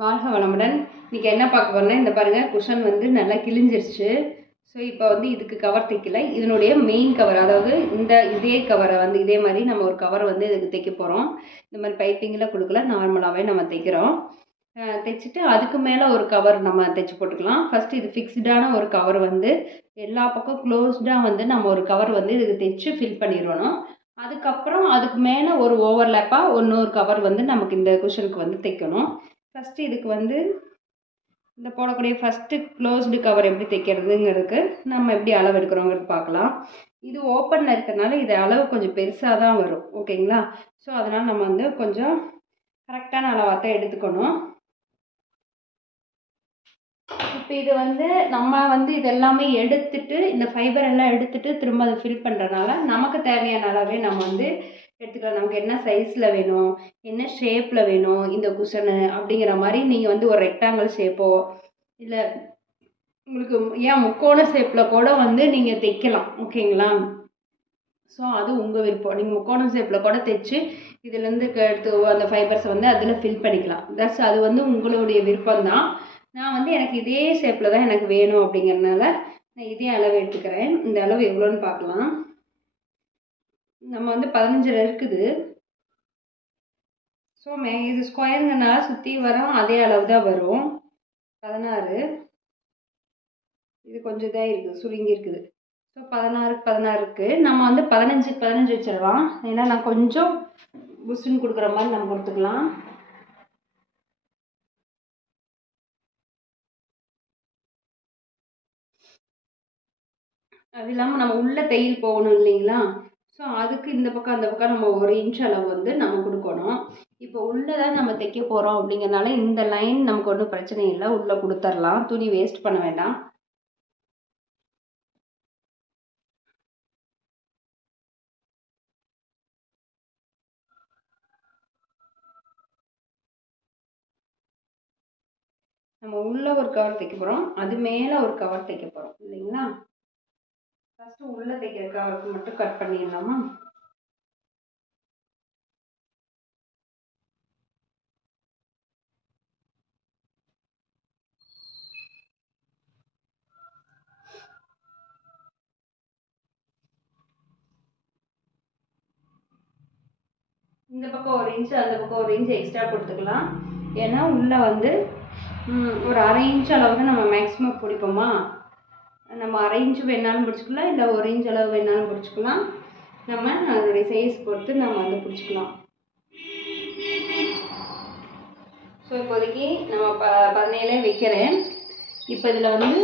வாழ்க வளமுடன். இன்றைக்கி என்ன பார்க்க போறோம்னா, இந்த பாருங்கள் குஷன் வந்து நல்லா கிழிஞ்சிருச்சு. ஸோ இப்போ வந்து இதுக்கு கவர் தைக்கல, இதனுடைய மெயின் கவர், அதாவது இதே கவரை வந்து இதே மாதிரி நம்ம ஒரு கவர் வந்து இதுக்கு தைக்க போகிறோம். இந்த மாதிரி பைப்பிங்கில் கொடுக்கல, நார்மலாகவே நம்ம தைக்கிறோம். தைச்சிட்டு அதுக்கு மேலே ஒரு கவர் நம்ம தைச்சி போட்டுக்கலாம். ஃபஸ்ட்டு இது ஃபிக்ஸ்டான ஒரு கவர் வந்து எல்லா பக்கம் க்ளோஸ்டாக வந்து நம்ம ஒரு கவர் வந்து இதுக்கு தைச்சி ஃபில் பண்ணிடணும். அதுக்கப்புறம் அதுக்கு மேலே ஒரு ஓவர்லேப்பாக இன்னொரு கவர் வந்து நமக்கு இந்த குஷனுக்கு வந்து தைக்கணும். ஃபஸ்ட்டு இதுக்கு வந்து இந்த போடக்கூடிய ஃபஸ்ட்டு க்ளோஸ்டு கவர் எப்படி தைக்கிறதுங்கிறதுக்கு நம்ம எப்படி அளவு எடுக்கிறோங்கிறது பார்க்கலாம். இது ஓப்பனில் இருக்கிறதுனால இது அளவு கொஞ்சம் பெருசாக தான் வரும், ஓகேங்களா? ஸோ அதனால் நம்ம வந்து கொஞ்சம் கரெக்டான அளவாக தான் எடுத்துக்கணும். இப்போ இது வந்து நம்ம வந்து இதெல்லாமே எடுத்துட்டு இந்த ஃபைபர் எல்லாம் எடுத்துட்டு திரும்ப அதை ஃபில் பண்ணுறதுனால நமக்கு தேவையான அளவே நம்ம வந்து எடுத்துக்கலாம். நமக்கு என்ன சைஸில் வேணும், என்ன ஷேப்பில் வேணும் இந்த குஷனு அப்படிங்கிற மாதிரி நீங்கள் வந்து ஒரு ரெக்டாங்கிள் ஷேப்போ இல்லை உங்களுக்கு ஏன் முக்கோண ஷேப்பில் கூட வந்து நீங்கள் தைக்கலாம், ஓகேங்களா? ஸோ அது உங்கள் விருப்பம். நீங்கள் முக்கோண ஷேப்பில் கூட தைச்சி இதுலேருந்து எடுத்து அந்த ஃபைபர்ஸை வந்து அதில் ஃபில் பண்ணிக்கலாம். அது வந்து உங்களுடைய விருப்பம்தான். நான் வந்து எனக்கு இதே ஷேப்பில் தான் எனக்கு வேணும் அப்படிங்கிறதுனால நான் இதே அளவு எடுத்துக்கிறேன். இந்த அளவு எவ்வளோன்னு பார்க்கலாம். நம்ம வந்து 15 இருக்குது. ஸோ இது ஸ்கொயருங்கனால சுற்றி வரும் அதே அளவு தான் வரும். 16 இது கொஞ்சம் இதாக இருக்குது, சுருங்கி இருக்குது. ஸோ 16 இருக்குது. நம்ம வந்து 15 வச்சிடலாம். ஏன்னா நான் கொஞ்சம் புஷ்ஷுன்னு கொடுக்குற மாதிரி நம்ம கொடுத்துக்கலாம். அது இல்லாமல் நம்ம உள்ள தையல் போகணும் இல்லைங்களா? ஸோ அதுக்கு இந்த பக்கம் அந்த பக்கம் நம்ம 1 இன்ச் அளவு வந்து நம்ம கொடுக்கணும். இப்போ உள்ளதான் நம்ம தைக்க போகிறோம் அப்படிங்கிறனால இந்த லைன் நமக்கு ஒன்றும் பிரச்சனை இல்லை, உள்ளே கொடுத்துடலாம். துணி வேஸ்ட் பண்ண வேண்டாம். நம்ம உள்ளே ஒரு கவர் தைக்க போகிறோம், அது மேலே ஒரு கவர் தைக்க போகிறோம் இல்லைங்களா? ஃபஸ்ட்டு உள்ளே தைக்கிற கவருக்கு மட்டும் கட் பண்ணிடலாமா? இந்த பக்கம் 1 இன்ச்சு அந்த பக்கம் 1 இன்ச்சு எக்ஸ்ட்ரா கொடுத்துக்கலாம். ஏன்னா உள்ளே வந்து ஒரு 1/2 இன்ச் அளவுக்கு நம்ம மேக்ஸிமம் பிடிப்போமா, நம்ம 1/2 இன்ச்சு வேணாலும் பிடிச்சிக்கலாம், இல்லை 1 இன்ச் அளவு வேணாலும் பிடிச்சிக்கலாம். நம்ம அதனுடைய சைஸ் பொறுத்து நம்ம வந்து பிடிச்சிக்கலாம். ஸோ இப்போதைக்கு நம்ம 17 வைக்கிறேன். இப்போ இதில் வந்து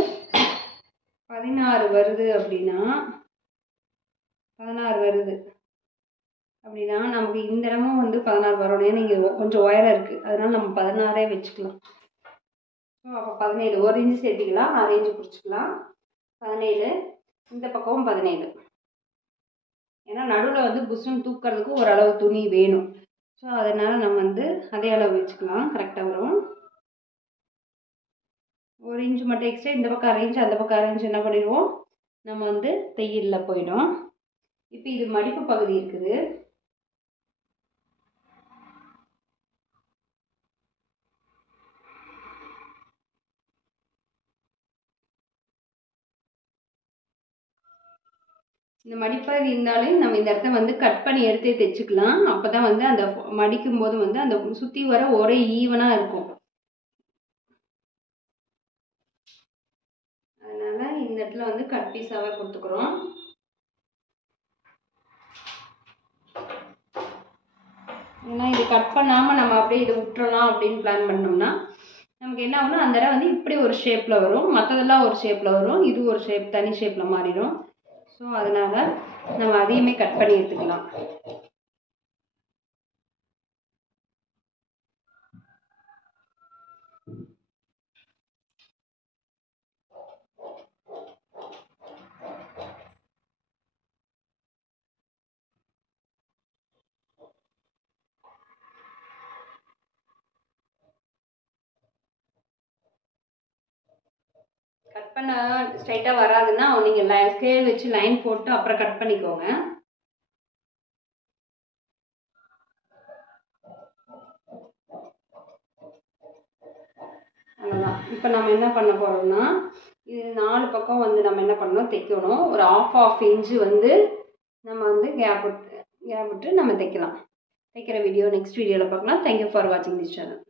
16 வருது அப்படின்னா 16 வருது அப்படின்னா நமக்கு இந்த இடமும் வந்து 16 வரணும். ஏன்னா இங்கே கொஞ்சம் உயரம் இருக்குது, அதனால நம்ம 16 வச்சுக்கலாம். ஸோ அப்போ 17 1 இன்ச்சு சேர்த்திக்கலாம், 1/2 இன்ச்சு பிடிச்சிக்கலாம். 17 இந்த பக்கமும் 17. ஏன்னா நடுவில் வந்து புஷ்ஷுன்னு தூக்கிறதுக்கு ஓரளவு துணி வேணும். ஸோ அதனால் நம்ம வந்து அதே அளவு வச்சுக்கலாம், கரெக்டாக வரும். 1 இன்ச்சு மட்டும் எக்ஸ்ட்ரா, இந்த பக்கம் 1/2 இன்ச்சு அந்த பக்கம் 1/2 இன்ச்சு என்ன பண்ணிடுவோம், நம்ம வந்து தையலில் போயிடும். இப்போ இது மடிப்பு பகுதி இருக்குது. இந்த மடிப்பகுதி இருந்தாலே நம்ம இந்த இடத்த வந்து கட் பண்ணி எடுத்தே தைச்சிக்கலாம். அப்போ தான் வந்து அந்த மடிக்கும் போது வந்து அந்த சுற்றி வர ஒரே ஈவனாக இருக்கும். அதனால் இந்த இடத்துல வந்து கட் பீஸாகவே கொடுத்துக்கிறோம். ஏன்னா இது கட் பண்ணாமல் நம்ம அப்படியே இதை விட்டுறலாம் அப்படின்னு பிளான் பண்ணோம்னா நமக்கு என்ன ஆகும்னா அந்த இடம் வந்து இப்படி ஒரு ஷேப்பில் வரும், மற்றதெல்லாம் ஒரு ஷேப்பில் வரும், இது ஒரு ஷேப் தனி ஷேப்பில் மாறிடும். ஸோ அதனால் நம்ம அதையுமே கட் பண்ணி எடுத்துக்கலாம். கட் பண்ண ஸ்ட்ரைட்டாக வராதுன்னா நீங்கள் ஸ்கேல் வச்சு லைன் போட்டு அப்புறம் கட் பண்ணிக்கோங்க. இப்போ நம்ம என்ன பண்ண போகிறோம்னா இது 4 பக்கம் வந்து நம்ம என்ன பண்ணணும் தைக்கணும். ஒரு ஆஃப் இன்ச்சு வந்து நம்ம வந்து கேப் விட்டு நம்ம தைக்கலாம். தைக்கிற வீடியோ நெக்ஸ்ட் வீடியோவில் பார்க்கலாம். தேங்க்யூ ஃபார் வாட்சிங் திஸ் சேனல்.